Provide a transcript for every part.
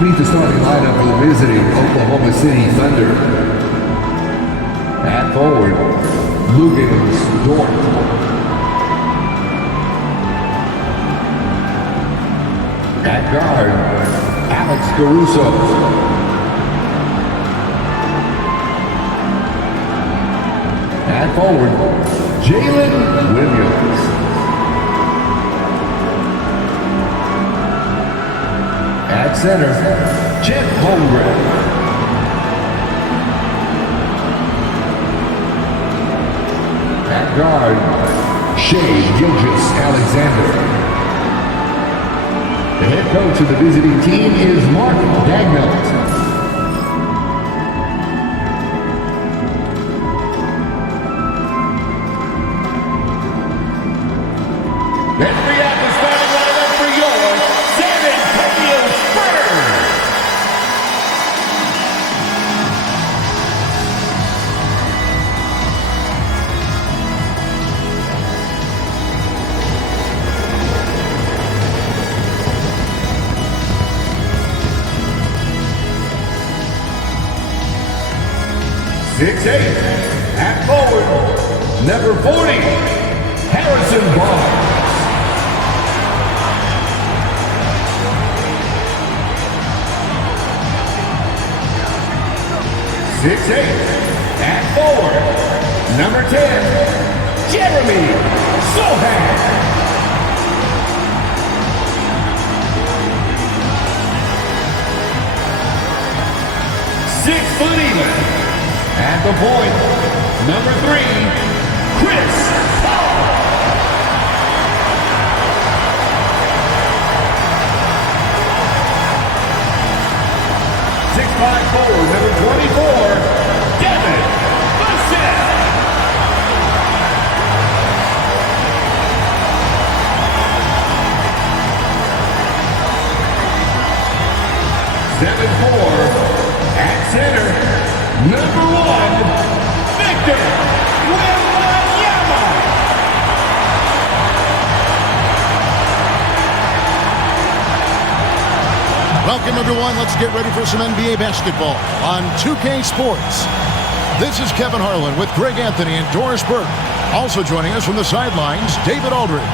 Meet the starting lineup for the visiting Oklahoma City Thunder. At forward, Lucas Dort. At guard, Alex Caruso. At forward, Jalen Williams. At center, Jeff Holmgren. At guard, Shai Gilgeous-Alexander. The head coach of the visiting team is Mark Dagnall. Let's react to starting lineup for your San Antonio Spurs. 6'8", at forward, number 40, Harrison Barnes. 6'8", at forward, number 10, Jeremy Sohan. 6 foot even. At the point, number 3, Chris Paul. 6'5", number 24, Devin Vassell. 7'4", at center, number 1, Victor Wembanyama. Welcome, everyone. Let's get ready for some NBA basketball on 2K Sports. This is Kevin Harlan with Greg Anthony and Doris Burke. Also joining us from the sidelines, David Aldridge.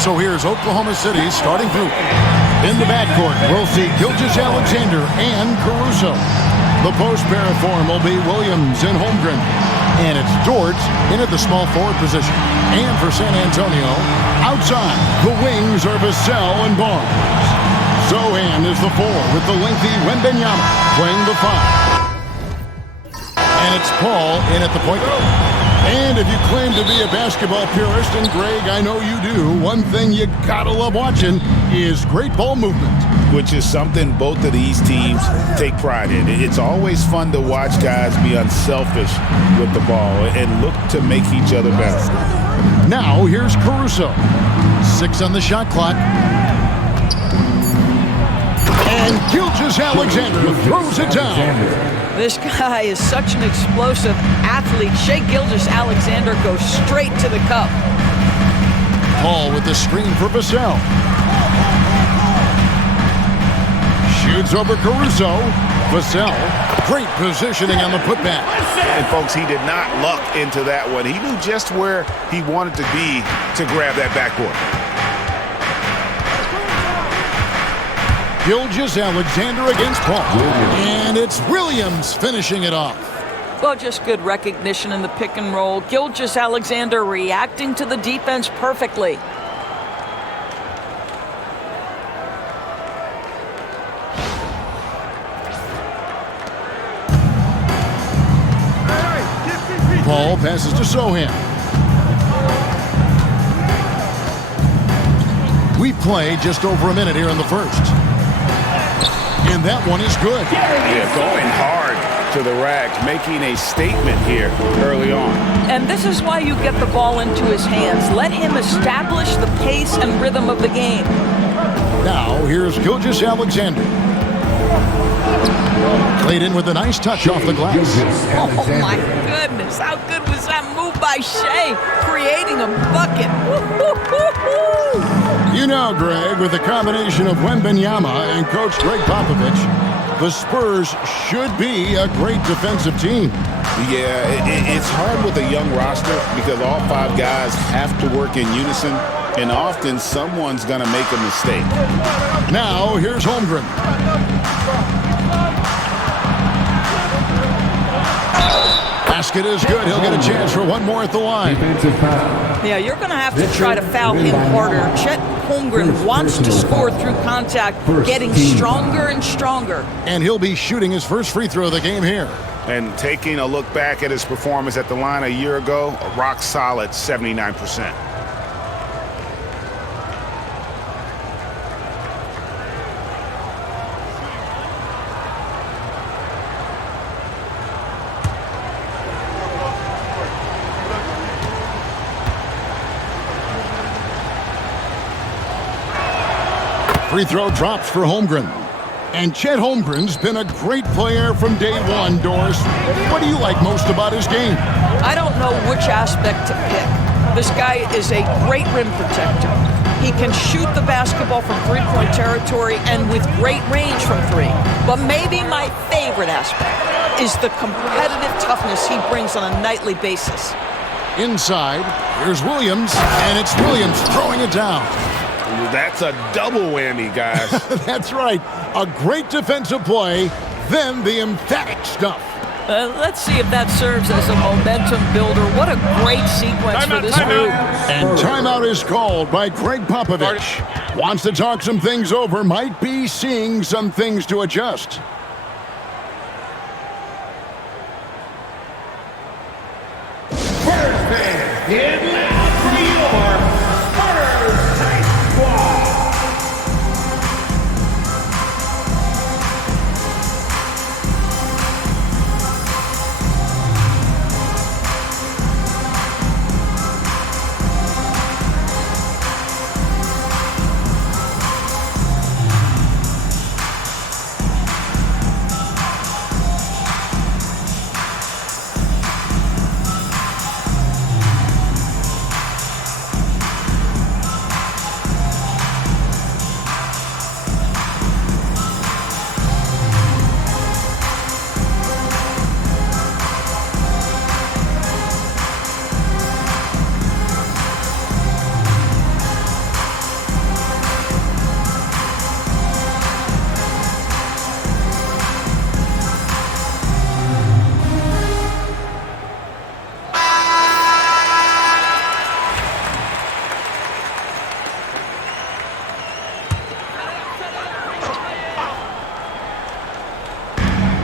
So here's Oklahoma City's starting group. In the backcourt, we'll see Gilgeous-Alexander and Caruso. The post pair of form will be Williams and Holmgren. And it's Dort in at the small forward position. And for San Antonio, outside, the wings are Vassell and Barnes. Sohan is the 4 with the lengthy Wembanyama playing the 5. And it's Paul in at the point guard. And if you claim to be a basketball purist, and Greg, I know you do, one thing you gotta love watching is great ball movement. Which is something both of these teams take pride in. It's always fun to watch guys be unselfish with the ball and look to make each other better. Now here's Caruso. 6 on the shot clock. And Gilgeous-Alexander throws it down. This guy is such an explosive athlete. Shai Gilgeous-Alexander goes straight to the cup. Paul with the screen for Vassell. Shoots over Caruso. Vassell, great positioning on the putback. And folks, he did not luck into that one. He knew just where he wanted to be to grab that backboard. Gilgeous-Alexander against Paul. And it's Williams finishing it off. Well, just good recognition in the pick and roll. Gilgeous-Alexander reacting to the defense perfectly. Paul passes to Sohan. We play just over a minute here in the first. And that one is good. Yeah, going hard to the rack, making a statement here early on. And this is why you get the ball into his hands. Let him establish the pace and rhythm of the game. Now, here's Gilgeous-Alexander. Played in with a nice touch off the glass. Oh, my goodness. How good was that move by Shai, creating a bucket? You know, Greg, with the combination of Wembanyama and Coach Greg Popovich, the Spurs should be a great defensive team. Yeah, it's hard with a young roster because all 5 guys have to work in unison, and often someone's going to make a mistake. Now, here's Holmgren. Basket is good. He'll get a chance for one more at the line. Yeah, you're going to have to try to foul him harder. Chet Holmgren wants to score through contact, getting stronger and stronger. And he'll be shooting his first free throw of the game here. And taking a look back at his performance at the line a year ago, a rock solid 79%. Free throw drops for Holmgren. And Chet Holmgren's been a great player from day one, Doris. What do you like most about his game? I don't know which aspect to pick. This guy is a great rim protector. He can shoot the basketball from three-point territory and with great range from 3. But maybe my favorite aspect is the competitive toughness he brings on a nightly basis. Inside, here's Williams, and it's Williams throwing it down. That's a double whammy, guys. That's right. A great defensive play, then the emphatic stuff. Let's see if that serves as a momentum builder. What a great sequence for this group. And timeout is called by Greg Popovich. Wants to talk some things over, might be seeing some things to adjust. Spurs fans, get loud for your Spurs Tight Squad.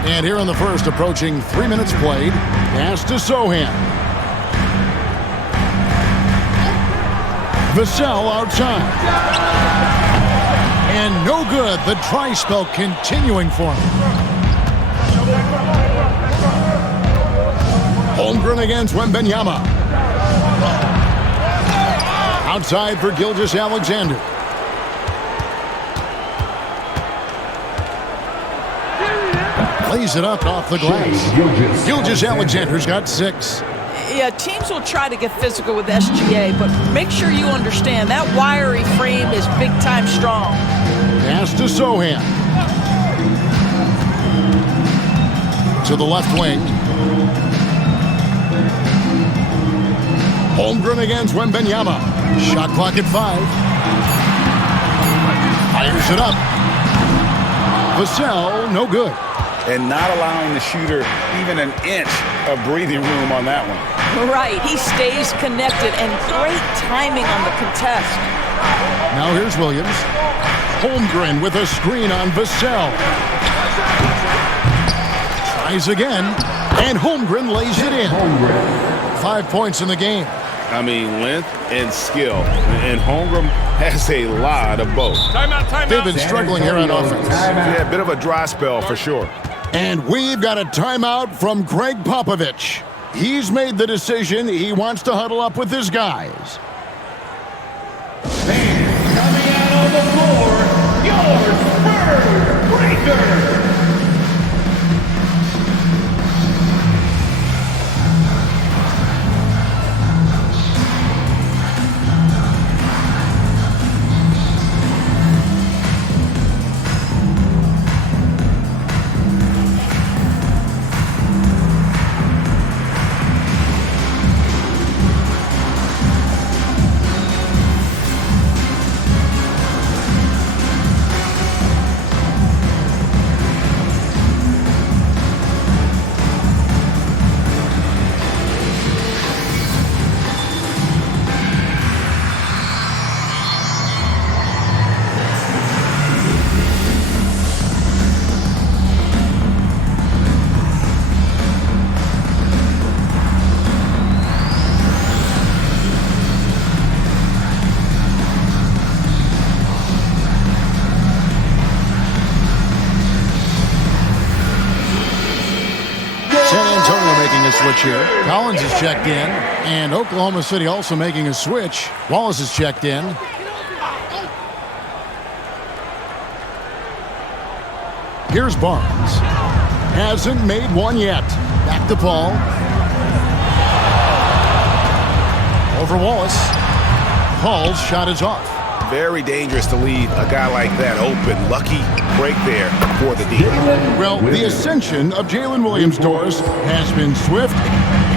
And here in the first, approaching 3 minutes played, pass to Sohan. Vassell outside. And no good. The try spell continuing for him. Holmgren against Wembanyama. Outside for Gilgeous-Alexander. Lays it up off the glass. Gilgeous-Alexander's got 6. Yeah, teams will try to get physical with SGA, but make sure you understand that wiry frame is big-time strong. Pass to Sohan. To the left wing. Holmgren against Wembanyama. Shot clock at 5. Fires it up. Vassell, no good. And not allowing the shooter even an inch of breathing room on that one. Right, he stays connected and great timing on the contest. Now here's Williams. Holmgren with a screen on Vassell. Tries again, and Holmgren lays it in. 5 points in the game. I mean, length and skill. And Holmgren has a lot of both. Timeout. They've been struggling here on offense. Yeah, a bit of a dry spell for sure. And we've got a timeout from Greg Popovich. He's made the decision. He wants to huddle up with his guys. Fans coming out on the floor, your Spurs Breakers. making a switch here. Collins is checked in. And Oklahoma City also making a switch. Wallace is checked in. Here's Barnes. Hasn't made one yet. Back to Paul. Over Wallace. Paul's shot is off. Very dangerous to leave a guy like that open. Lucky break there for the D. Well, the ascension of Jalen Williams-Doris has been swift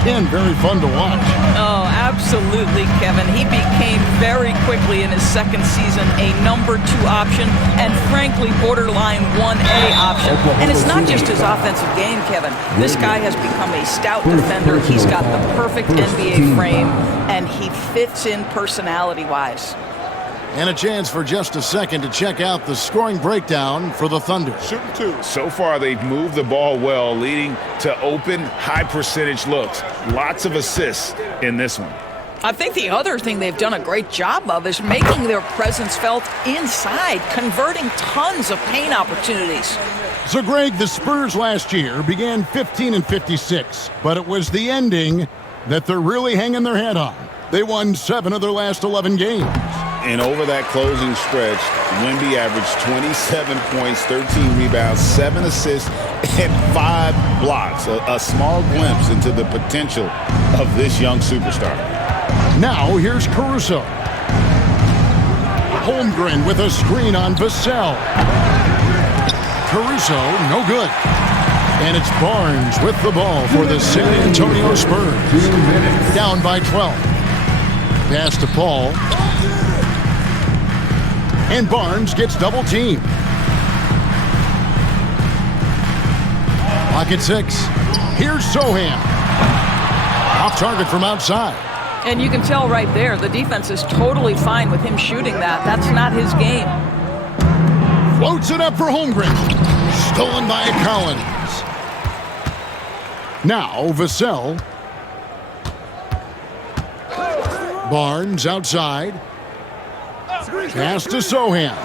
and very fun to watch. Oh, absolutely, Kevin. He became very quickly in his second season a number 2 option and, frankly, borderline 1A option. And it's not just his offensive game, Kevin. This guy has become a stout defender. He's got the perfect NBA frame, and he fits in personality-wise. And a chance for just a second to check out the scoring breakdown for the Thunder. Shooting 2. So far, they've moved the ball well, leading to open, high-percentage looks. Lots of assists in this one. I think the other thing they've done a great job of is making their presence felt inside, converting tons of paint opportunities. So, Greg, the Spurs last year began 15-56, but it was the ending that they're really hanging their head on. They won 7 of their last 11 games. And over that closing stretch, Wemby averaged 27 points, 13 rebounds, 7 assists, and 5 blocks. A small glimpse into the potential of this young superstar. Now, here's Caruso. Holmgren with a screen on Vassell. Caruso, no good. And it's Barnes with the ball for the San Antonio Spurs. Down by 12. Pass to Paul. And Barnes gets double-teamed. Pocket 6. Here's Sohan. Off target from outside. And you can tell right there, the defense is totally fine with him shooting that. That's not his game. Floats it up for Holmgren. Stolen by Collins. Now, Vassell. Barnes outside. Pass to Sohan.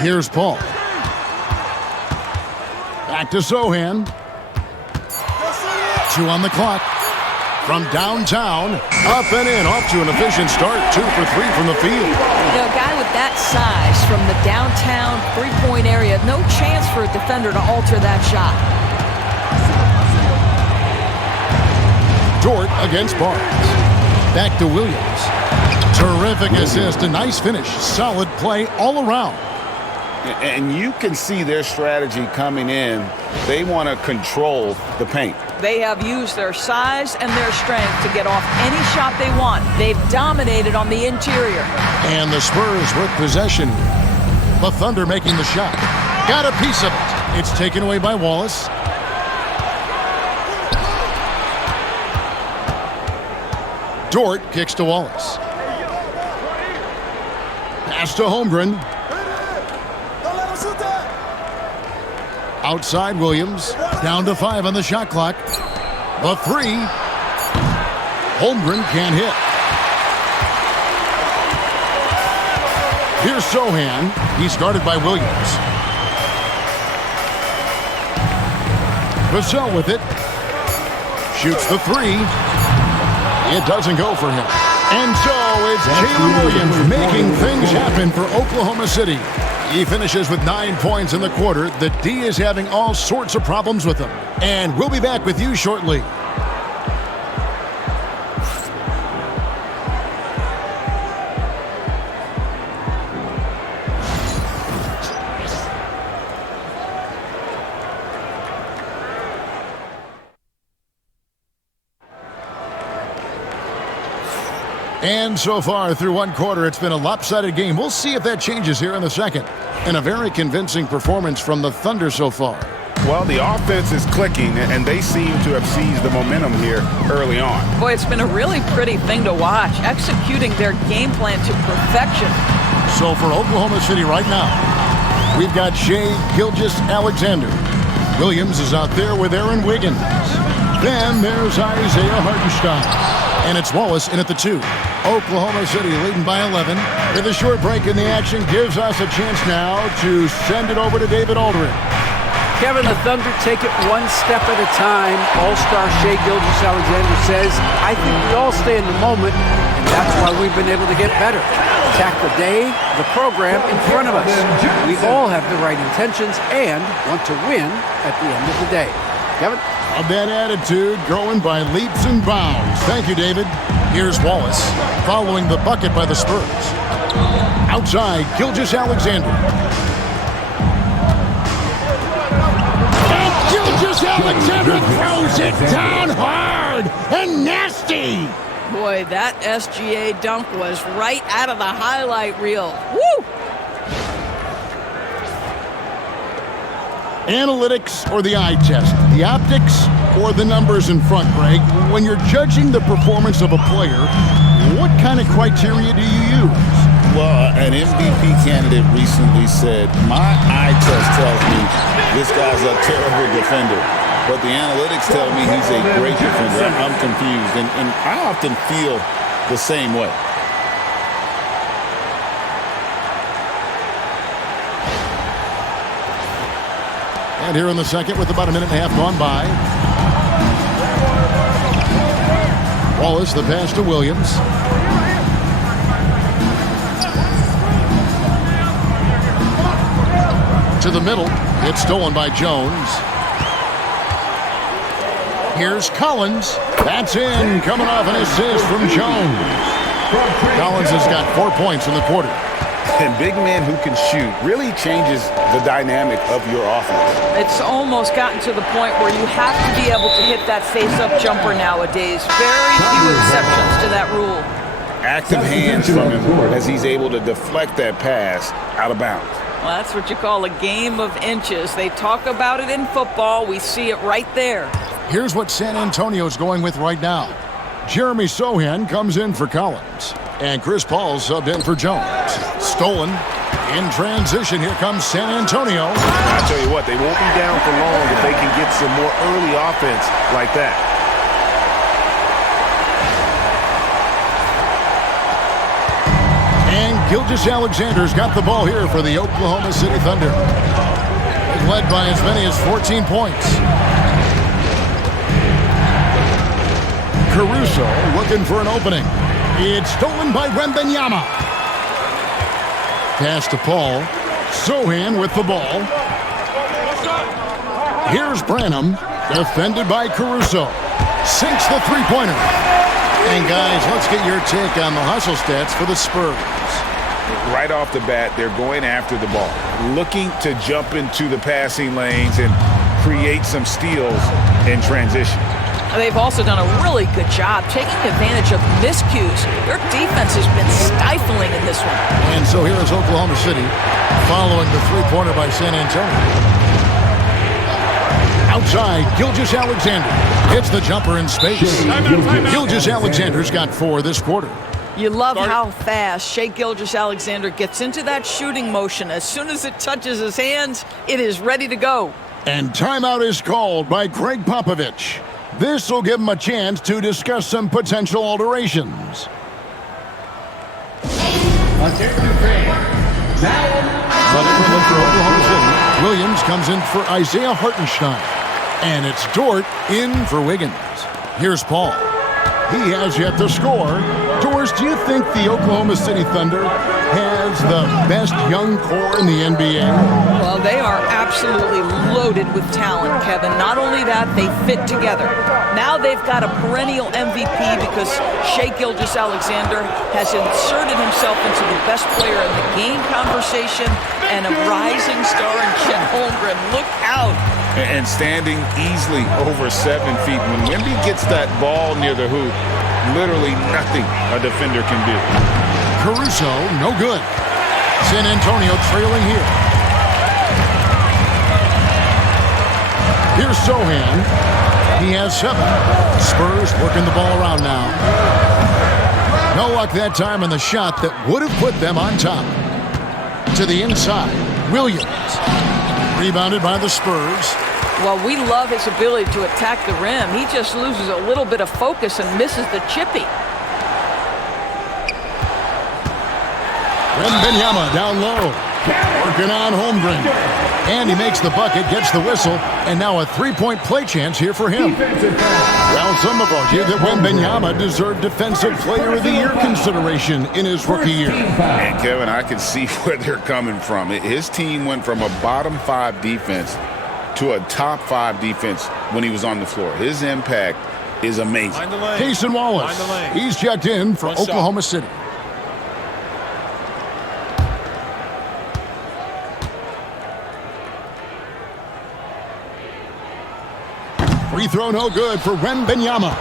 Here's Paul. Back to Sohan. 2 on the clock. From downtown, up and in, off to an efficient start. 2 for 3 from the field. You know, a guy with that size from the downtown three-point area, no chance for a defender to alter that shot. Dort against Barnes. Back to Williams. Terrific assist, a nice finish. Solid play all around. And you can see their strategy coming in. They want to control the paint. They have used their size and their strength to get off any shot they want. They've dominated on the interior. And the Spurs with possession. The Thunder making the shot. Got a piece of it. It's taken away by Wallace. Dort kicks to Wallace. Pass to Holmgren. Outside Williams. Down to 5 on the shot clock. The 3. Holmgren can't hit. Here's Sohan. He's guarded by Williams. Vassell with it. Shoots the 3. It doesn't go for him. And so it's Jalen Williams making things happen for Oklahoma City. He finishes with 9 points in the quarter. The D is having all sorts of problems with him. And we'll be back with you shortly. And so far through one quarter, it's been a lopsided game. We'll see if that changes here in the second. And a very convincing performance from the Thunder so far. Well, the offense is clicking, and they seem to have seized the momentum here early on. Boy, it's been a really pretty thing to watch, executing their game plan to perfection. So for Oklahoma City right now, we've got Shai Gilgeous-Alexander. Williams is out there with Aaron Wiggins. Then there's Isaiah Hartenstein. And it's Wallace in at the 2. Oklahoma City leading by 11. With a short break in the action, gives us a chance now to send it over to David Aldridge. Kevin, the Thunder take it one step at a time. All-star Shai Gilgeous-Alexander says, I think we all stay in the moment, and that's why we've been able to get better. Attack the day, the program in front of us. We all have the right intentions and want to win at the end of the day. Kevin? A bad attitude growing by leaps and bounds. Thank you, David. Here's Wallace following the bucket by the Spurs. Outside, Gilgeous-Alexander. And Gilgeous-Alexander throws it down hard and nasty. Boy, that SGA dunk was right out of the highlight reel. Woo! Analytics or the eye test? The optics or the numbers in front, Greg? When you're judging the performance of a player, what kind of criteria do you use? Well, an MVP candidate recently said, my eye test tells me this guy's a terrible defender, but the analytics tell me he's a great defender. I'm confused, and I often feel the same way. And here in the second with about a minute and a half gone by. Wallace, the pass to Williams. To the middle. It's stolen by Jones. Here's Collins. That's in. Coming off an assist from Jones. Collins has got 4 points in the quarter. And big man who can shoot really changes the dynamic of your offense. It's almost gotten to the point where you have to be able to hit that face-up jumper nowadays. Very few exceptions to that rule. Active hands from him as he's able to deflect that pass out of bounds. Well, that's what you call a game of inches. They talk about it in football. We see it right there. Here's what San Antonio's going with right now. Jeremy Sohan comes in for Collins. And Chris Paul subbed in for Jones. Stolen. In transition, here comes San Antonio. I tell you what, they won't be down for long if they can get some more early offense like that. And Gilgeous-Alexander's got the ball here for the Oklahoma City Thunder. Led by as many as 14 points. Caruso looking for an opening. It's stolen by Wembanyama. Pass to Paul. Sohan with the ball. Here's Branham. Defended by Caruso. Sinks the three-pointer. And guys, let's get your take on the hustle stats for the Spurs. Right off the bat, they're going after the ball, looking to jump into the passing lanes and create some steals in transition. They've also done a really good job taking advantage of miscues. Their defense has been stifling in this one. And so here is Oklahoma City following the three-pointer by San Antonio. Outside, Gilgeous-Alexander hits the jumper in space. Gilgeous-Alexander's got 4 this quarter. You love how fast Shai Gilgeous-Alexander gets into that shooting motion. As soon as it touches his hands, it is ready to go. And timeout is called by Greg Popovich. This will give him a chance to discuss some potential alterations. Williams comes in for Isaiah Hartenstein. And it's Dort in for Wiggins. Here's Paul. He has yet to score. Doris, do you think the Oklahoma City Thunder has the best young core in the NBA? Well, they are absolutely loaded with talent, Kevin. Not only that, they fit together. Now they've got a perennial MVP because Shai Gilgeous-Alexander has inserted himself into the best player in the game conversation and a rising star in Chet Holmgren. Look out. And standing easily over 7 feet. When Wemby gets that ball near the hoop, literally nothing a defender can do. Caruso, no good. San Antonio trailing here. Here's Sohan. He has 7. Spurs working the ball around now. No luck that time on the shot that would have put them on top. To the inside, Williams. Rebounded by the Spurs. Well, we love his ability to attack the rim. He just loses a little bit of focus and misses the chippy. Wembanyama down low. Working on Holmgren. And he makes the bucket, gets the whistle, and now a three-point play chance here for him. Well, some have argued that Wembanyama deserved Defensive Player of the Year consideration in his rookie year. And Kevin, I can see where they're coming from. His team went from a bottom 5 defense to a top 5 defense when he was on the floor. His impact is amazing. Cason Wallace, he's checked in for Oklahoma City. Free throw no good for Wembanyama.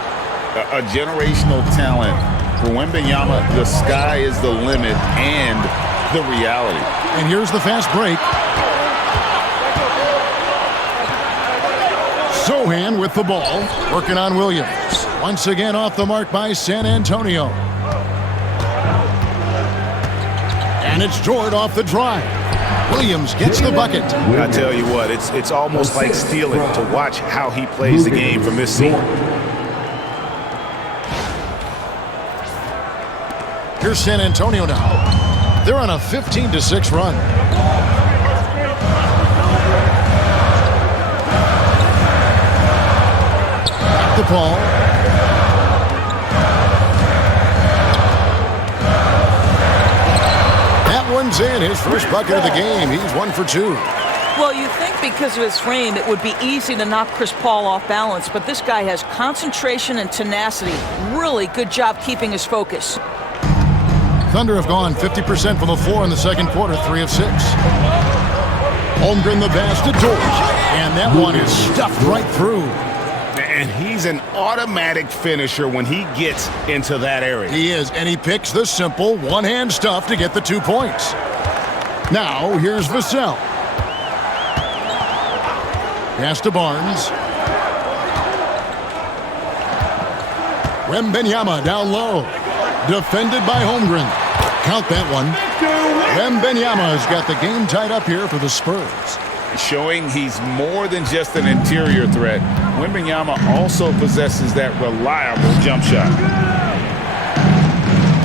A generational talent. For Wembanyama, the sky is the limit and the reality. And here's the fast break. Sohan with the ball, working on Williams. Once again off the mark by San Antonio. And it's Jordan off the drive. Williams gets the bucket. I tell you what, it's almost like stealing to watch how he plays the game from this scene. Here's San Antonio now. They're on a 15-6 run. The ball. That one's in. His first bucket of the game. He's 1 for 2. Well, you think because of his frame, it would be easy to knock Chris Paul off balance, but this guy has concentration and tenacity. Really good job keeping his focus. Thunder have gone 50% from the floor in the second quarter, 3 of 6. Holmgren the pass to George, and that one is stuffed right through. And he's an automatic finisher when he gets into that area. He is, and he picks the simple one-hand stuff to get the 2 points. Now, here's Vassell. Pass to Barnes. Wembanyama down low. Defended by Holmgren. Count that one. Wembanyama has got the game tied up here for the Spurs. Showing he's more than just an interior threat. Wembanyama also possesses that reliable jump shot.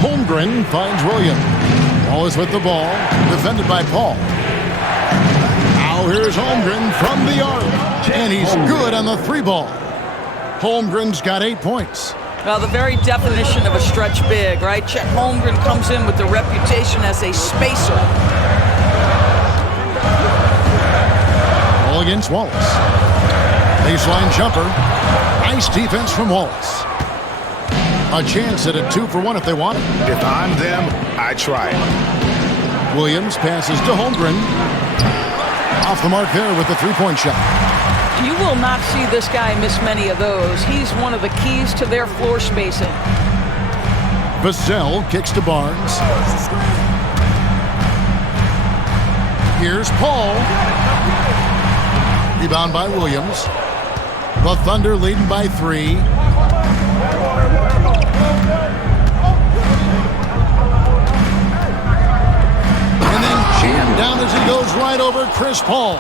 Holmgren finds Williams. Wallace with the ball. Defended by Paul. Now here's Holmgren from the arc. And he's good on the 3-ball. Holmgren's got 8 points. Well, the very definition of a stretch big, right? Chet Holmgren comes in with the reputation as a spacer. Ball against Wallace. Baseline jumper. Nice defense from Wallace. A chance at a 2 for 1 if they want it. If I'm them, I try it. Williams passes to Holmgren. Off the mark there with the 3-point shot. You will not see this guy miss many of those. He's one of the keys to their floor spacing. Vassell kicks to Barnes. Here's Paul. Rebound by Williams. The Thunder leading by 3. And then jammed down as he goes right over Chris Paul.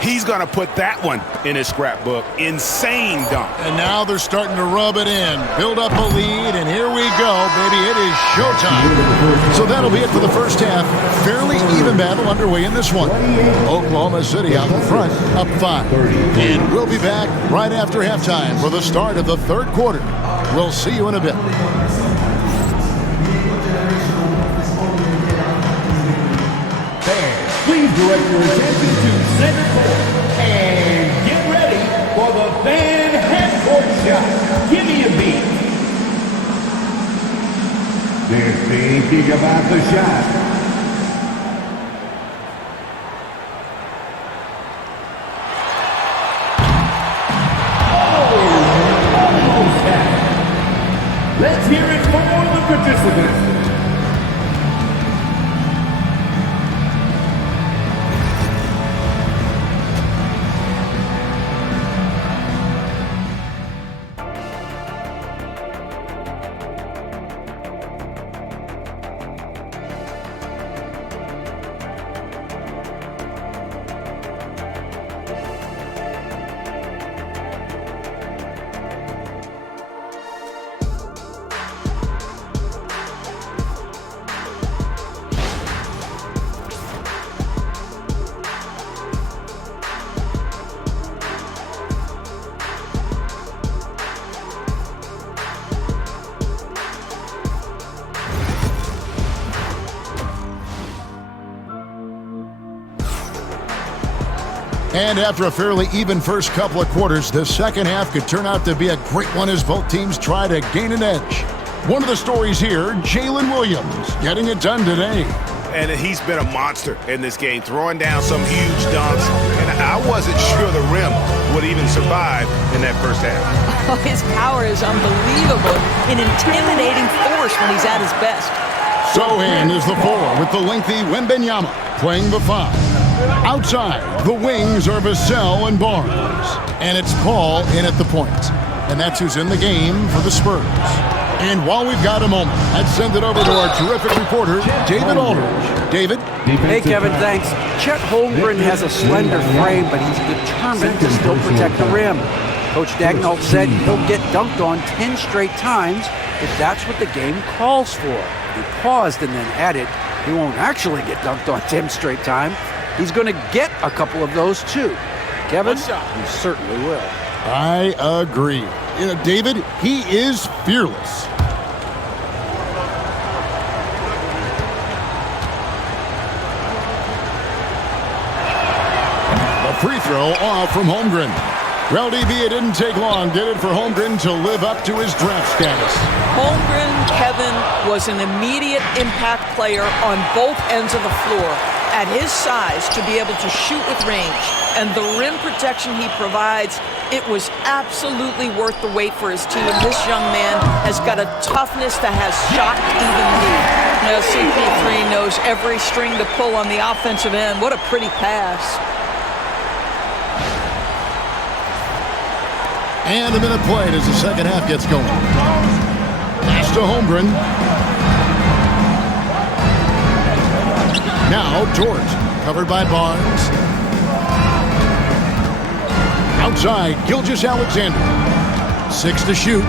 He's going to put that one in his scrapbook. Insane dunk. And now they're starting to rub it in. Build up a lead, and here we go, baby. It is showtime. So that'll be it for the first half. Fairly even battle underway in this one. Oklahoma City out in front, up 5. And we'll be back right after halftime for the start of the third quarter. We'll see you in a bit. Please direct your attention to center court and get ready for the fan half-court shot. Give me a beat. They're thinking about the shot. Almost had. Let's hear it for the participants. And after a fairly even first couple of quarters, the second half could turn out to be a great one as both teams try to gain an edge. One of the stories here, Jalen Williams getting it done today. And he's been a monster in this game, throwing down some huge dunks. And I wasn't sure the rim would even survive in that first half. His power is unbelievable, an intimidating force when he's at his best. Sohan is the 4 with the lengthy Wembanyama playing the 5. Outside, the wings are Vassell and Barnes. And it's Paul in at the point. And that's who's in the game for the Spurs. And while we've got a moment, let's send it over to our terrific reporter, David Aldridge. David? Hey, Kevin, thanks. Chet Holmgren has a slender frame, but he's determined to still protect the rim. Coach Dagnall said he'll get dunked on 10 straight times if that's what the game calls for. He paused and then added, he won't actually get dunked on 10 straight times. He's going to get a couple of those, too. Kevin, he certainly will. I agree. David, he is fearless. The free throw off from Holmgren. Well, DB, it didn't take long, did it, for Holmgren to live up to his draft status? Holmgren, Kevin, was an immediate impact player on both ends of the floor. At his size, to be able to shoot with range and the rim protection he provides, it was absolutely worth the wait for his team. This young man has got a toughness that has shocked even me. Now, CP3 knows every string to pull on the offensive end. What a pretty pass. And a minute played as the second half gets going. Pass to Holmgren. Now Dort, covered by Barnes. Outside, Gilgeous-Alexander. 6 to shoot.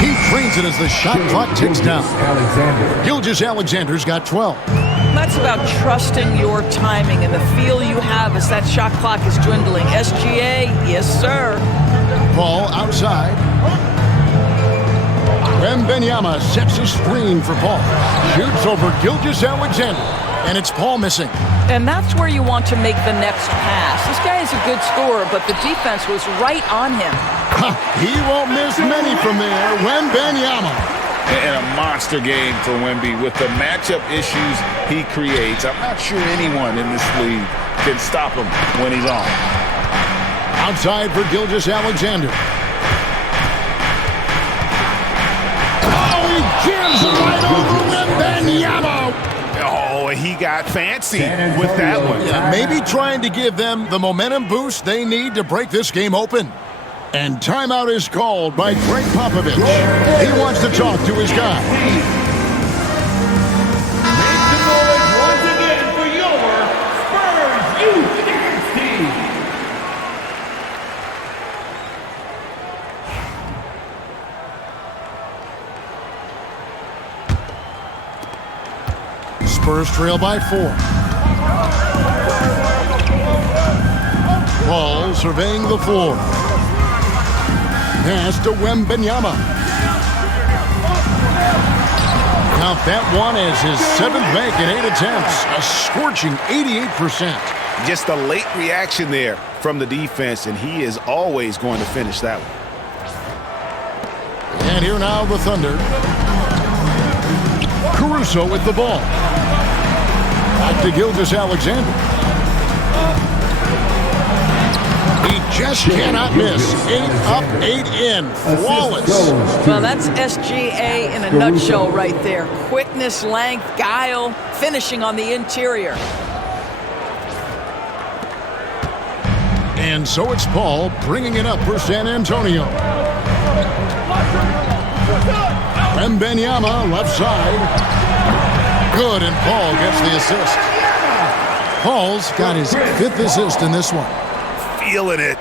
He trains it as the shot clock ticks down. Gilgeous-Alexander's got 12. That's about trusting your timing and the feel you have as that shot clock is dwindling. SGA, yes, sir. Paul outside. Wembanyama sets a screen for Paul. Shoots over Gilgeous-Alexander. And it's Paul missing. And that's where you want to make the next pass. This guy is a good scorer, but the defense was right on him. He won't miss many from there. Wembanyama. And a monster game for Wemby with the matchup issues he creates. I'm not sure anyone in this league can stop him when he's on. Outside for Gilgeous-Alexander. Oh, he jams it right over Wembanyama. Oh, he got fancy with that one. Yeah, maybe trying to give them the momentum boost they need to break this game open. And timeout is called by Greg Popovich. He wants to talk to his guy. Make some noise once again for your Spurs Youth Dance Team. Spurs trail by 4. Paul surveying the floor. Pass to Wembanyama. Count that one as his 7th make in 8 attempts. A scorching 88%. Just a late reaction there from the defense, and he is always going to finish that one. And here now the Thunder. Caruso with the ball. Back to Gilgeous-Alexander. He just cannot miss. 8 up, 8 in. Flawless. Well, that's SGA in a nutshell right there. Quickness, length, guile, finishing on the interior. And so it's Paul bringing it up for San Antonio. Wembanyama left side. Good, and Paul gets the assist. Paul's got his 5th assist in this one. Feeling it.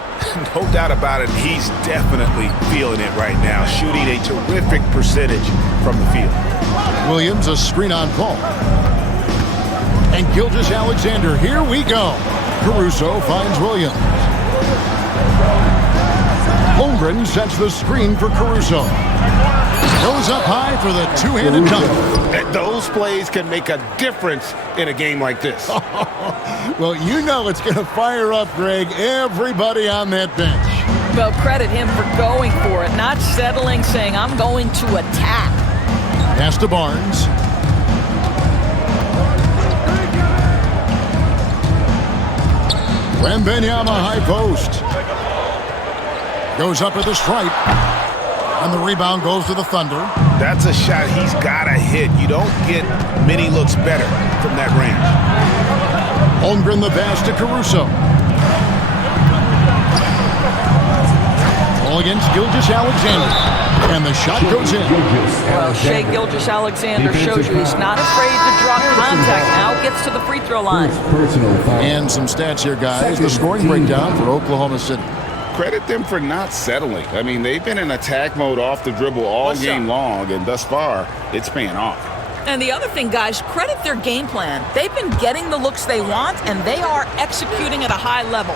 No doubt about it. He's definitely feeling it right now. Shooting a terrific percentage from the field. Williams, a screen on Paul. And Gilgeous-Alexander, here we go. Caruso finds Williams. Holmgren sets the screen for Caruso. Goes up high for the two-handed dunk. Those plays can make a difference in a game like this. Well, you know it's going to fire up, Greg, everybody on that bench. Well, credit him for going for it, not settling, saying, I'm going to attack. Pass to Barnes. Wembanyama high post. Goes up at the stripe. And the rebound goes to the Thunder. That's a shot he's got to hit. You don't get many looks better from that range. Holmgren the pass to Caruso. Ball against Gilgeous-Alexander. And the shot goes in. Well, Shai Gilgeous-Alexander shows you he's not afraid to drop contact. Now gets to the free throw line. And some stats here, guys. The scoring breakdown for Oklahoma City. Credit them for not settling. I mean, they've been in attack mode off the dribble all game long, and thus far, it's paying off. And the other thing, guys, credit their game plan. They've been getting the looks they want, and they are executing at a high level.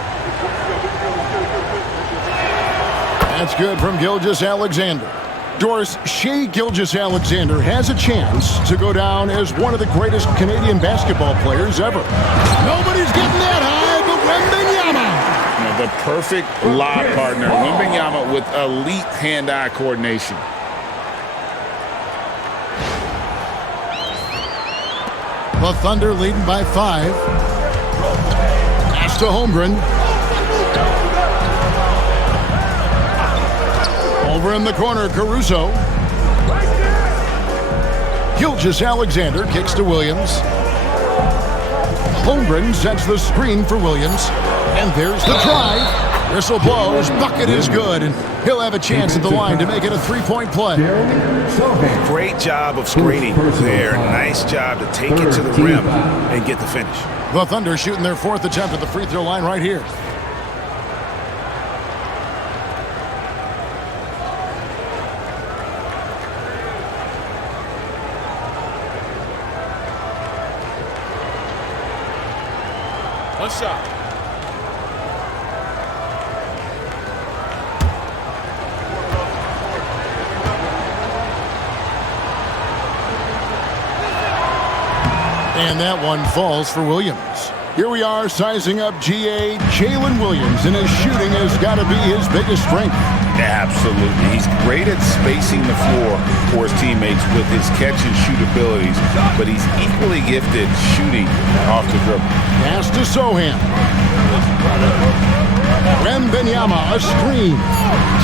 That's good from Gilgeous-Alexander. Doris, Shai Gilgeous-Alexander has a chance to go down as one of the greatest Canadian basketball players ever. Nobody's getting that high, but Wembanyama. The perfect lob partner, Wembanyama, with elite hand-eye coordination. The Thunder leading by 5. Pass to Holmgren. Over in the corner, Caruso. Gilgeous-Alexander kicks to Williams. Holmgren sets the screen for Williams. And there's the drive. Whistle blows. Bucket is good. And he'll have a chance at the line to make it a three-point play. Great job of screening there. Nice job to take it to the rim and get the finish. The Thunder shooting their 4th attempt at the free throw line right here. One shot. And that one falls for Williams. Here we are sizing up GA Jalen Williams, and his shooting has got to be his biggest strength. Absolutely. He's great at spacing the floor for his teammates with his catch and shoot abilities, but he's equally gifted shooting off the dribble. Pass to Sohan. Wembanyama, a screen.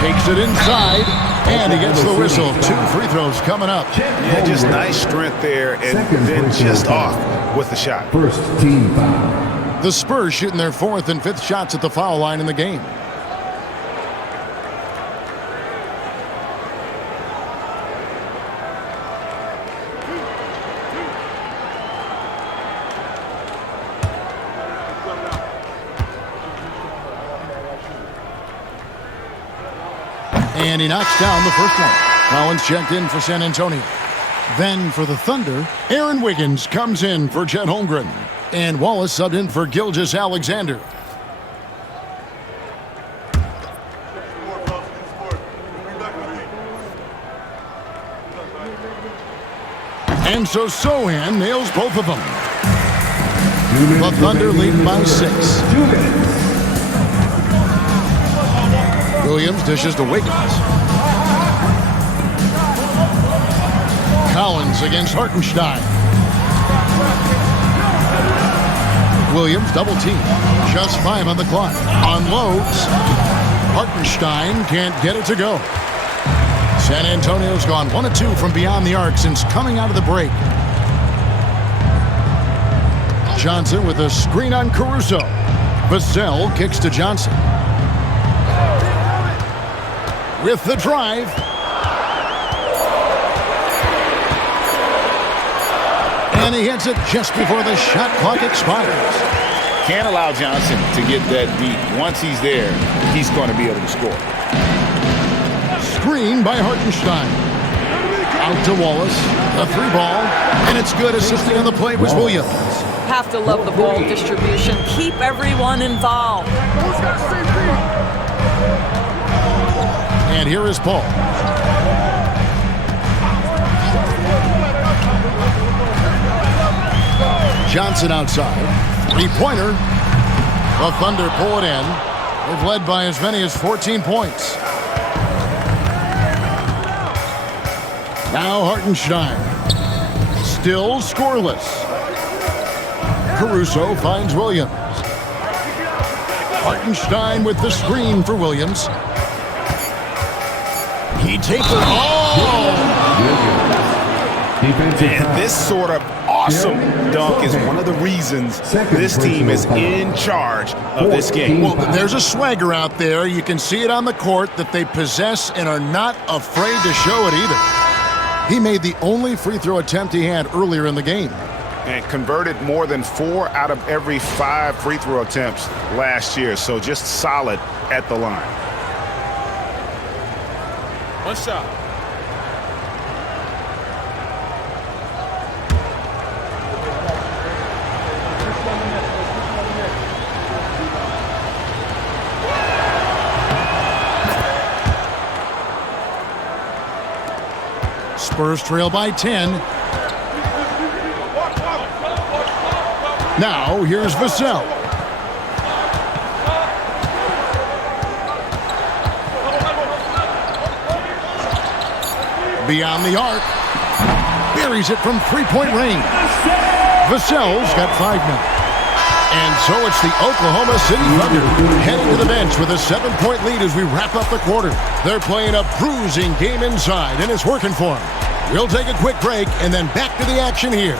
Takes it inside, and he gets the whistle. 2 free throws coming up. Yeah, just nice strength there, and then just off with the shot. First team foul. The Spurs shooting their 4th and 5th shots at the foul line in the game. And he knocks down the first one. Collins checked in for San Antonio. Then for the Thunder, Aaron Wiggins comes in for Chet Holmgren. And Wallace subbed in for Gilgeous-Alexander. And so Sohan nails both of them. The Thunder lead by 6. 2 minutes. Williams dishes to Wiggins. Collins against Hartenstein. Williams double team. Just 5 on the clock. Unloads. Hartenstein can't get it to go. San Antonio's gone 1 of 2 from beyond the arc since coming out of the break. Johnson with a screen on Caruso. Vassell kicks to Johnson. With the drive. And he hits it just before the shot clock expires. Can't allow Johnson to get that beat. Once he's there, he's going to be able to score. Screen by Hartenstein. Out to Wallace. The 3 ball. And it's good. Assisting on the play was Williams. Have to love the ball distribution. Keep everyone involved. And here is Paul. Johnson outside. Three-pointer. The Thunder pull it in. They've led by as many as 14 points. Now Hartenstein. Still scoreless. Caruso finds Williams. Hartenstein with the screen for Williams. He takes it. And this sort of awesome dunk is one of the reasons this team is in charge of this game. Well, there's a swagger out there. You can see it on the court that they possess and are not afraid to show it either. He made the only free throw attempt he had earlier in the game. And converted more than 4 out of every 5 free throw attempts last year. So just solid at the line. One shot. Spurs trail by 10. Now, here's Vassell. Beyond the arc. Buries it from three-point range. Vassell's got 5 minutes. And so it's the Oklahoma City Thunder heading to the bench with a 7-point lead as we wrap up the quarter. They're playing a bruising game inside, and it's working for them. We'll take a quick break and then back to the action here.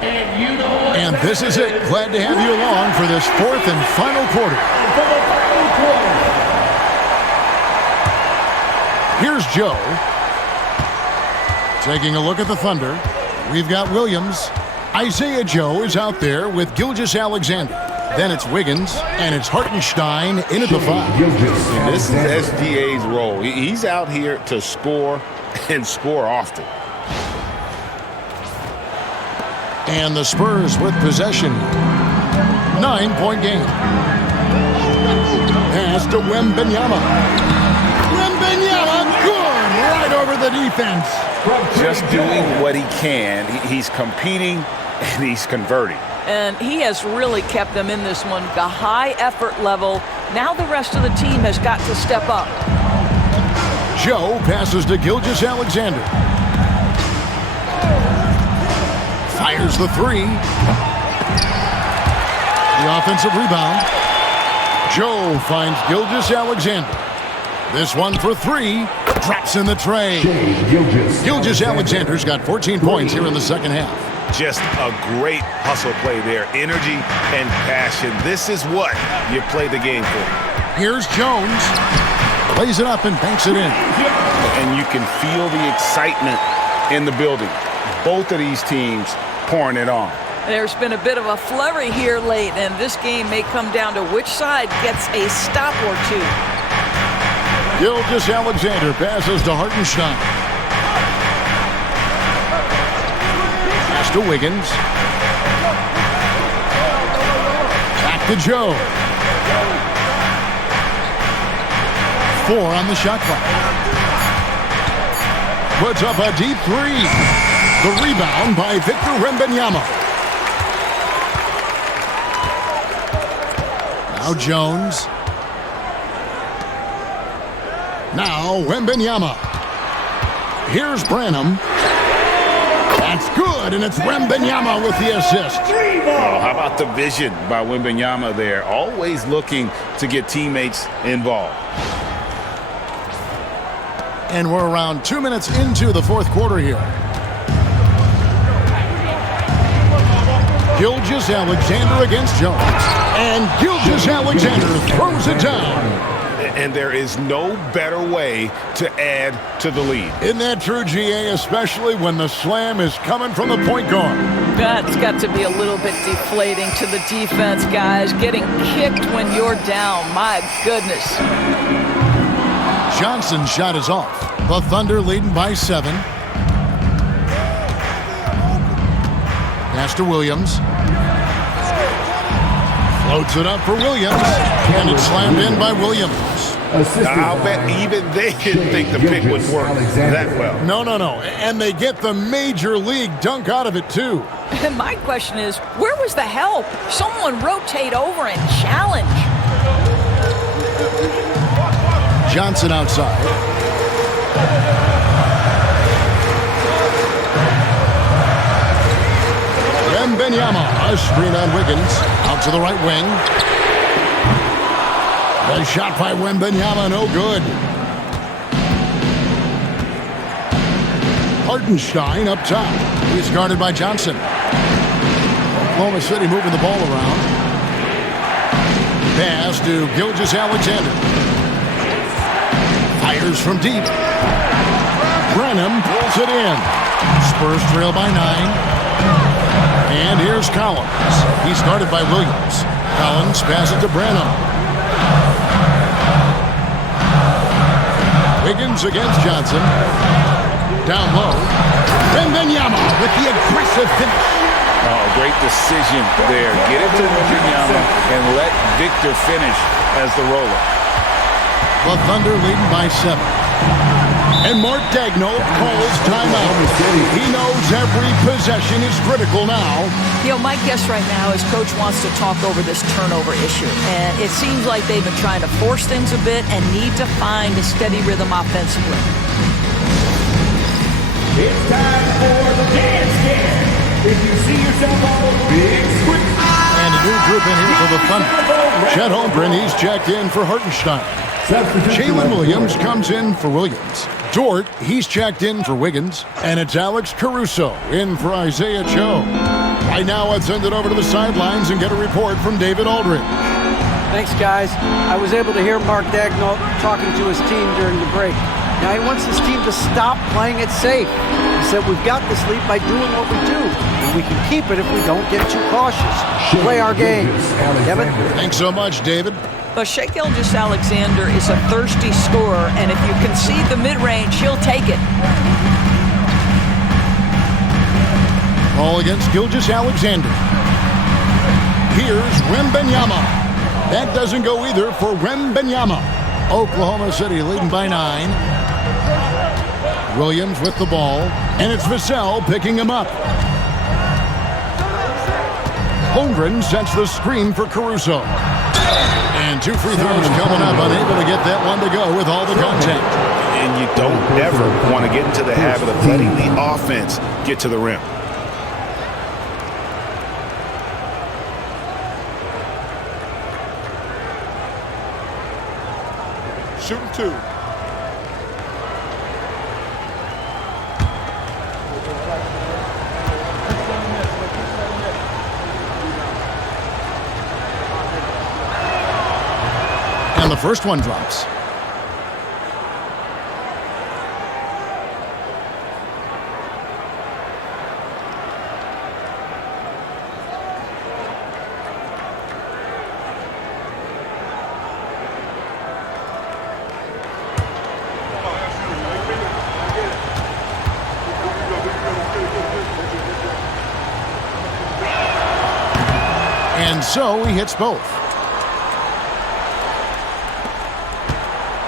And this is it. Glad to have you along for this 4th and final quarter. Here's Joe. Taking a look at the Thunder. We've got Williams. Isaiah Joe is out there with Gilgeous-Alexander. Then it's Wiggins, and it's Hartenstein in at the 5. And this is SGA's role. He's out here to score and score often. And the Spurs with possession. 9-point game. Pass to Wembanyama. Wembanyama, good! Right over the defense. Just doing what he can. He's competing and he's converting. And he has really kept them in this one. The high effort level. Now the rest of the team has got to step up. Joe passes to Gilgeous-Alexander. Fires the 3. The offensive rebound. Joe finds Gilgeous-Alexander. This one for 3. Drops in the tray. Gilgeous-Alexander's got 14 points here in the second half. Just a great hustle play there. Energy and passion. This is what you play the game for. Here's Jones. Lays it up and banks it in. And you can feel the excitement in the building. Both of these teams pouring it on. There's been a bit of a flurry here late, and this game may come down to which side gets a stop or two. Gilgeous-Alexander passes to Hartenstein. Pass to Wiggins. Back to Joe. 4 on the shot clock. Puts up a deep 3. The rebound by Victor Wembanyama. Now Jones. Now Wembanyama. Here's Branham. That's good, and it's Wembanyama with the assist. Oh, how about the vision by Wembanyama there? Always looking to get teammates involved. And we're around 2 minutes into the fourth quarter here. Gilgeous-Alexander against Jones. And Gilgeous-Alexander throws it down. And there is no better way to add to the lead. Isn't that true, GA? Especially when the slam is coming from the point guard. That's got to be a little bit deflating to the defense, guys. Getting kicked when you're down. My goodness. Johnson's shot is off. The Thunder leading by 7. Pass to Williams. Floats it up for Williams. And it's slammed in by Williams. I'll bet even they didn't think the pick would work that well. No. And they get the major league dunk out of it, too. And my question is, where was the help? Someone rotate over and challenge. Johnson outside. Wembanyama, a screen on Wiggins. Out to the right wing. The shot by Wembanyama, no good. Hartenstein up top. He's guarded by Johnson. Oklahoma City moving the ball around. Pass to Gilgeous-Alexander. Fires from deep. Brenham pulls it in. Spurs trail by 9. And here's Collins. He's guarded by Williams. Collins passes to Brenham. Wiggins against Johnson. Down low. Wembanyama with the aggressive finish. Oh, great decision there. Get it to Wembanyama and let Victor finish as the roller. The Thunder leading by 7. And Mark Daigneault calls timeout. He knows every possession is critical now. You know, my guess right now is Coach wants to talk over this turnover issue. And it seems like they've been trying to force things a bit and need to find a steady rhythm offensively. It's time for the dance game. If you see yourself on the big screen. And a new group in here for the Thunder. Chet Holmgren, he's checked in for Hartenstein. Jalen Williams comes in for Williams. Dort, he's checked in for Wiggins. And it's Alex Caruso in for Isaiah Joe. Right now, let's send it over to the sidelines and get a report from David Aldridge. Thanks, guys. I was able to hear Mark Daigneault talking to his team during the break. Now he wants his team to stop playing it safe. He said, we've got this lead by doing what we do, and we can keep it if we don't get too cautious. Play our game. Kevin? Thanks so much, David. But Shai Gilgeous-Alexander is a thirsty scorer, and if you concede the mid-range, he'll take it. Ball against Gilgeous-Alexander. Here's Wembanyama. That doesn't go either for Wembanyama. Oklahoma City leading by 9. Williams with the ball, and it's Vassell picking him up. Holmgren sets the screen for Caruso. And 2 free throws coming up, unable to get that one to go with all the contact. And you don't ever want to get into the habit of letting the offense get to the rim. Shooting 2. And the first one drops. And so he hits both.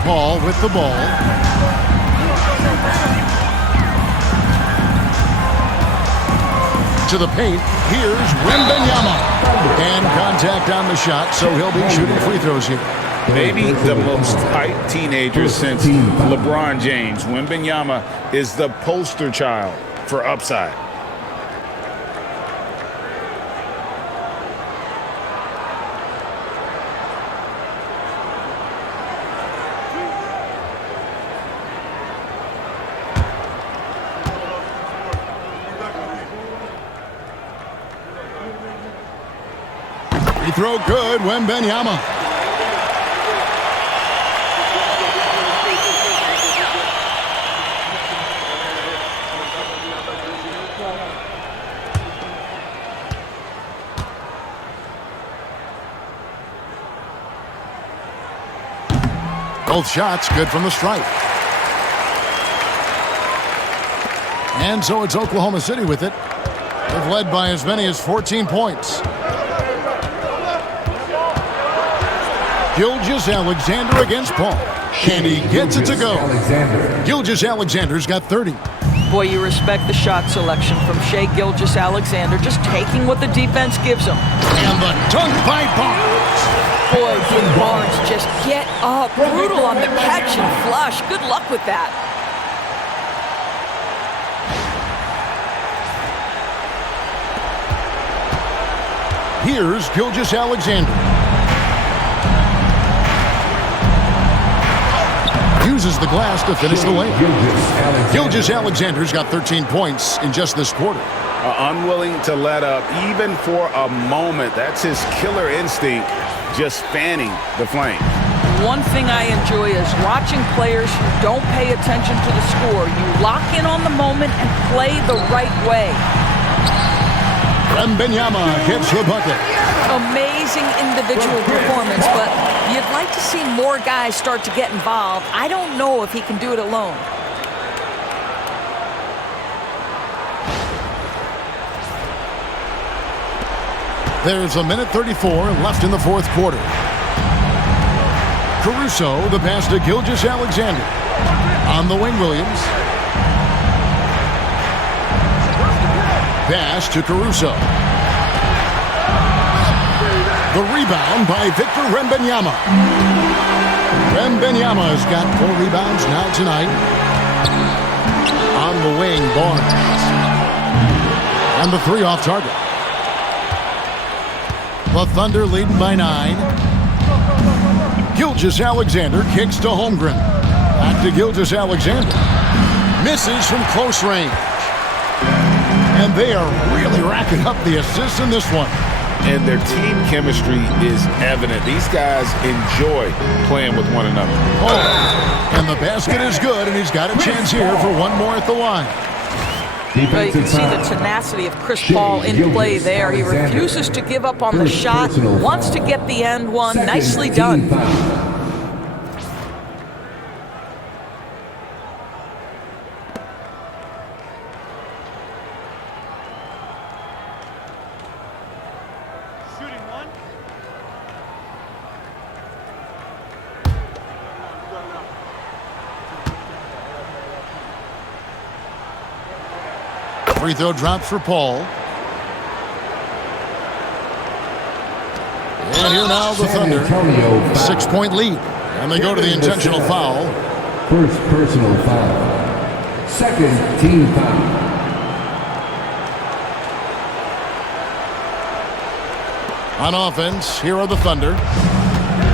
Paul with the ball. To the paint. Here's Wembanyama. And contact on the shot, so he'll be shooting free throws here. Maybe the most hyped teenager since LeBron James. Wembanyama is the poster child for upside. Free throw good, Wembanyama. Both shots good from the stripe. And so it's Oklahoma City with it. They've led by as many as 14 points. Gilgeous-Alexander against Paul. And he gets it to go. Gilgeous-Alexander's got 30. Boy, you respect the shot selection from Shai Gilgeous-Alexander, just taking what the defense gives him. And the dunk by Barnes. Boy, did Barnes just get up. Brutal on the catch and flush. Good luck with that. Here's Gilgeous-Alexander. Uses the glass to finish the layup. Gilgeous-Alexander's got 13 points in just this quarter. Unwilling to let up even for a moment. That's his killer instinct, just fanning the flame. One thing I enjoy is watching players who don't pay attention to the score. You lock in on the moment and play the right way. Wembanyama gets the bucket. Amazing individual performance, but you'd like to see more guys start to get involved. I don't know if he can do it alone. There's a minute 34 left in the fourth quarter. Caruso, the pass to Gilgeous-Alexander. On the wing, Williams. Pass to Caruso. The rebound by Victor Wembanyama. Wembanyama's got 4 rebounds now tonight. On the wing, Barnes. And the 3 off target. The Thunder leading by 9. Gilgeous-Alexander kicks to Holmgren. Back to Gilgeous-Alexander. Misses from close range. And they are really racking up the assists in this one. And their team chemistry is evident. These guys enjoy playing with one another. Oh, and the basket is good, and he's got a chance here for one more at the line. Well, you can see the tenacity of Chris Paul in play there. He refuses to give up on the shot, wants to get the end one. Nicely done. Free throw drops for Paul. And here now the Thunder. 6-point lead. And they go to the intentional foul. First personal foul. Second team foul. On offense, here are the Thunder.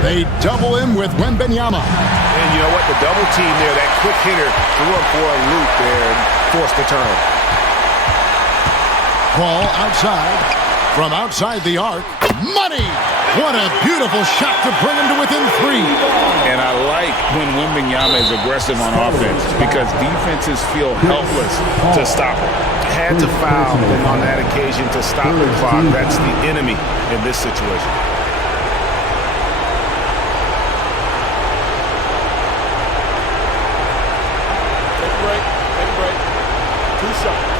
They double him with Wembanyama. And you know what? The double team there, that quick hitter threw up for a loop there and forced the turnover. Paul outside. From outside the arc. Money! What a beautiful shot to bring him to within 3. And I like when Wembanyama is aggressive on offense because defenses feel helpless to stop him. Had to foul him on that occasion to stop the clock. That's the enemy in this situation. Take a break. Take a break. 2 shots.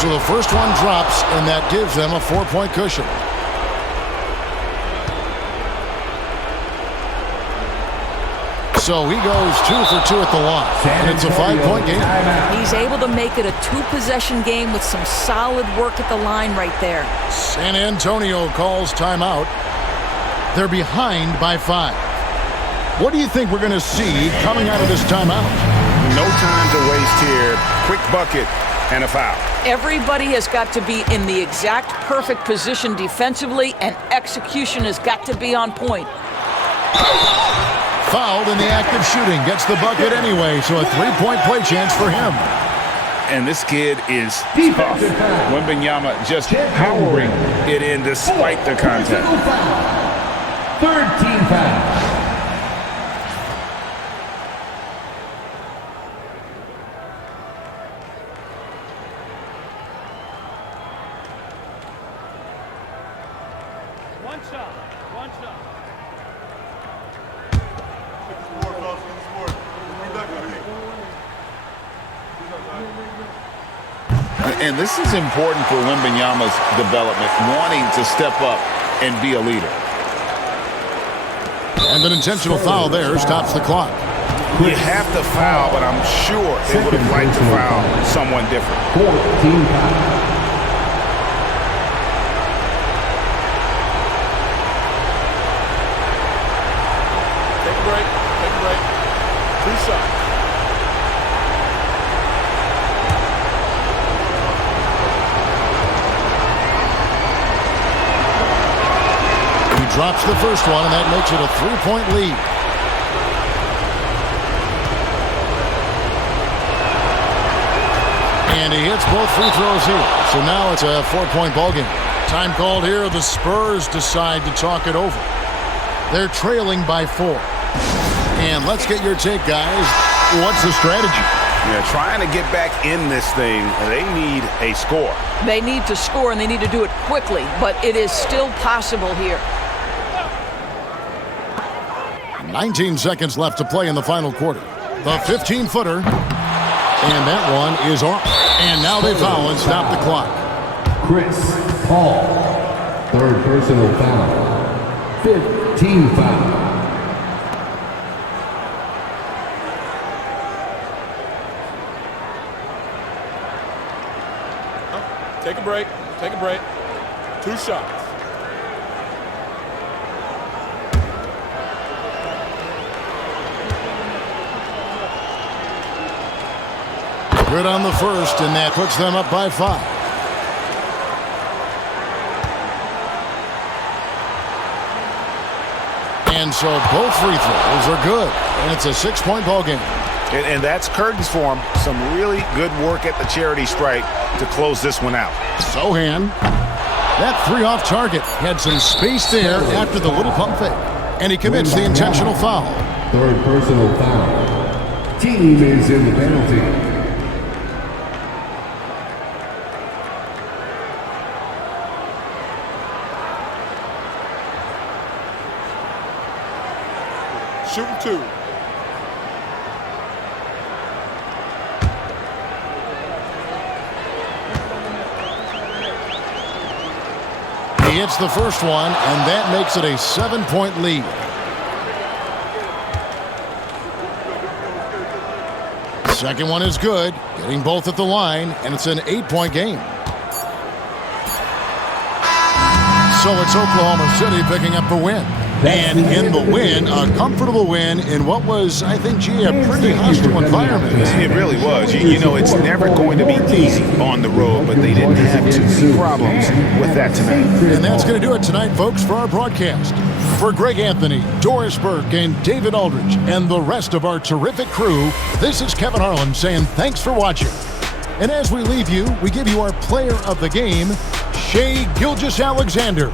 So the first one drops, and that gives them a 4-point cushion. So he goes 2 for 2 at the line, and it's a 5-point game. He's able to make it a 2-possession game with some solid work at the line right there. San Antonio calls timeout. They're behind by 5. What do you think we're going to see coming out of this timeout? No time to waste here. Quick bucket and a foul. Everybody has got to be in the exact perfect position defensively, and execution has got to be on point. Fouled in the act of shooting. Gets the bucket anyway, so a 3-point play chance for him. And this kid is tough. Wembanyama just powering it in despite the contact. Third team foul. One shot. One shot. And this is important for Wembanyama's development, wanting to step up and be a leader. And an intentional foul there stops the clock. You have to foul, but I'm sure they would have liked to foul someone different. 14 foul. Take a break. Take a break. 2 shots. He drops the first one, and that makes it a 3-point lead. And he hits both free throws here. So now it's a 4-point ballgame. Time called here. The Spurs decide to talk it over. They're trailing by 4. And let's get your take, guys. What's the strategy? Yeah, trying to get back in this thing, they need a score. They need to score, and they need to do it quickly, but it is still possible here. 19 seconds left to play in the final quarter. The 15-footer. And that one is off. And now they foul and stop the clock. Chris Paul. Third personal foul. 15 foul. Take a break. Take a break. 2 shots. Good on the first, and that puts them up by 5. And so both free throws are good, and it's a 6-point ball game. And that's curtains for him. Some really good work at the charity stripe to close this one out. Sohan. That 3 off target had some space there after the little pump fake. And he commits the intentional foul. Third personal foul. Team is in the penalty. Shooting 2. He hits the first one, and that makes it a 7-point lead. Second one is good, getting both at the line, and it's an 8-point game. So it's Oklahoma City picking up the win. And in the win, a comfortable win in what was, I think, a pretty hostile environment. It really was. You know, it's never going to be easy on the road, but they didn't have too many problems with that tonight. And that's going to do it tonight, folks, for our broadcast. For Greg Anthony, Doris Burke, and David Aldridge, and the rest of our terrific crew, this is Kevin Harlan saying thanks for watching. And as we leave you, we give you our player of the game, Shai Gilgeous-Alexander.